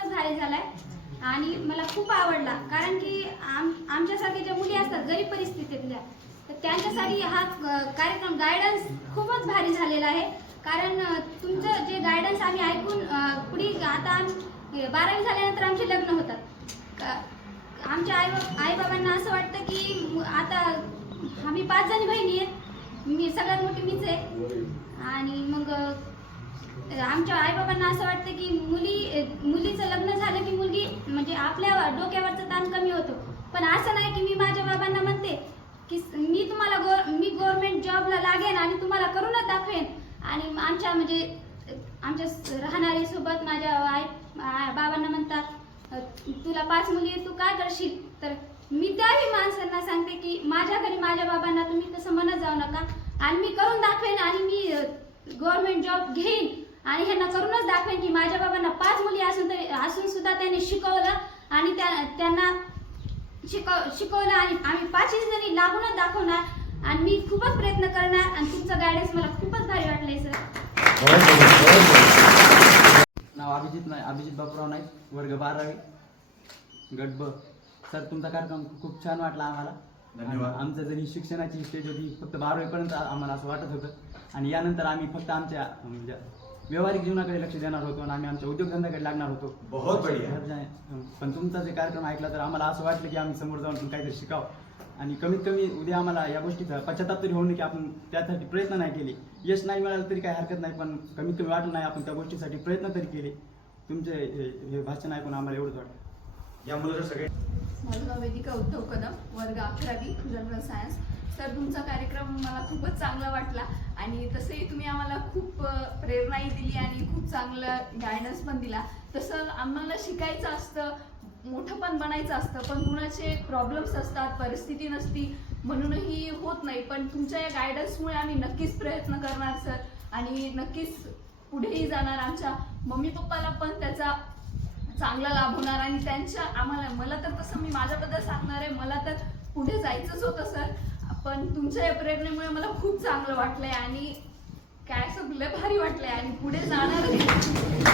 खूपच भारी झालाय. आणि मला खूप आवडला. कारण की आम आमच्यासारख्या ज्या मुली असतात गरीब परिस्थितीतल्या तर त्यांच्यासाठी हा कार्यक्रम गायडन्स खूपच भारी झालेला आहे. कारण तुमचं जे गायडन्स आम्ही ऐकून पुढे आता बारावी झाल्यानंतर आमचे लग्न होतात. आमच्या आई आईबाबांना असं वाटतं की आता आम्ही पाच जणी बहिणी आहेत. मी सगळ्यात मोठी मीच आहे. आणि मग आमच्या आईबाबांना असं वाटतं की मुली मुलीचं लग्न झालं की मुलगी म्हणजे आपल्या डोक्यावरचा ताण कमी होतो पण असं नाही की मी माझ्या बाबांना म्हणते की स- मी तुम्हाला गोर मी गव्हर्नमेंट जॉबला आणि तुम्हाला करूनच दाखवेन. आणि आमच्या म्हणजे आमच्या राहणारे राहणारी सोबत माझ्या आई बाबांना म्हणतात तुला पाच मुली तू काय करशील? तर मी त्याही माणसांना सांगते की माझ्या घरी माझ्या बाबांना तुम्ही तसं म्हणत जाऊ नका. आणि मी करून दाखवेन आणि मी गव्हर्नमेंट जॉब घेईन. आणि ह्यांना करूनच दाखवेन की माझ्या बाबांना पाच मुली असून तरी असून सुद्धा त्यांनी शिकवलं आणि त्या त्यांना शिकव शिकवलं आणि आम्ही पाचही जणी लागूनच दाखवणार. आणि मी खूपच प्रयत्न करणार आणि तुमचं गायडन्स मला खूपच भारी वाटलंय सर नाव अभिजित नाय अभिजित बापूराव नाईक वर्ग बारावी. गट ब सर तुमचा कार्यक्रम खूप छान वाटला आम्हाला. धन्यवाद. आमचं जरी शिक्षणाची स्टेज होती फक्त बारावीपर्यंत आम्हाला असं वाटत होतं. आणि यानंतर आम्ही फक्त आमच्या म्हणजे व्यावहारिक जीवनाकडे लक्ष देणार होतो आणि आम्ही आमच्या उद्योगधंद्याकडे लागणार होतो. बहुत बढ़िया. पण तुमचा जे कार्यक्रम ऐकला तर आम्हाला असं वाटलं की आम्ही समोर जाऊन काहीतरी शिकावं. आणि कमीत कमी उद्या आम्हाला या गोष्टीचा पश्चाताप तरी होऊ नये की आपण त्यासाठी प्रयत्न नाही केले. यश नाही मिळालं तरी काही हरकत नाही पण कमीत कमी वाटलं नाही आपण त्या गोष्टीसाठी प्रयत्न तरी केले. तुमचे हे हे भाषण ऐकून आम्हाला एवढंच वाटतं या मुलाच्या सगळे माझं नाव वेदिका उद्धव कदम वर्ग अकरावी जनरल सायन्स तर तुमचा कार्यक्रम मला खूपच चांगला वाटला आणि तसंही तुम्ही आम्हाला खूप प्रेरणाही दिली आणि खूप चांगलं गायडन्स पण दिला. तसं आम्हाला शिकायचं असतं मोठं पण बनायचं असतं पण कुणाचे प्रॉब्लेम्स असतात परिस्थिती नसती म्हणूनही होत नाही. पण तुमच्या या गायडन्समुळे आम्ही नक्कीच प्रयत्न करणार सर. आणि नक्कीच पुढेही जाणार आमच्या मम्मी पप्पाला पण त्याचा चांगला लाभ होणार आणि त्यांच्या आम्हाला मला तर तसं मी माझ्याबद्दल सांगणार आहे मला तर पुढे जायचंच होतं सर. पण तुमच्या या प्रेरणेमुळे मला खूप चांगलं वाटलंय आणि काय असं भारी वाटलंय आणि पुढे जाणार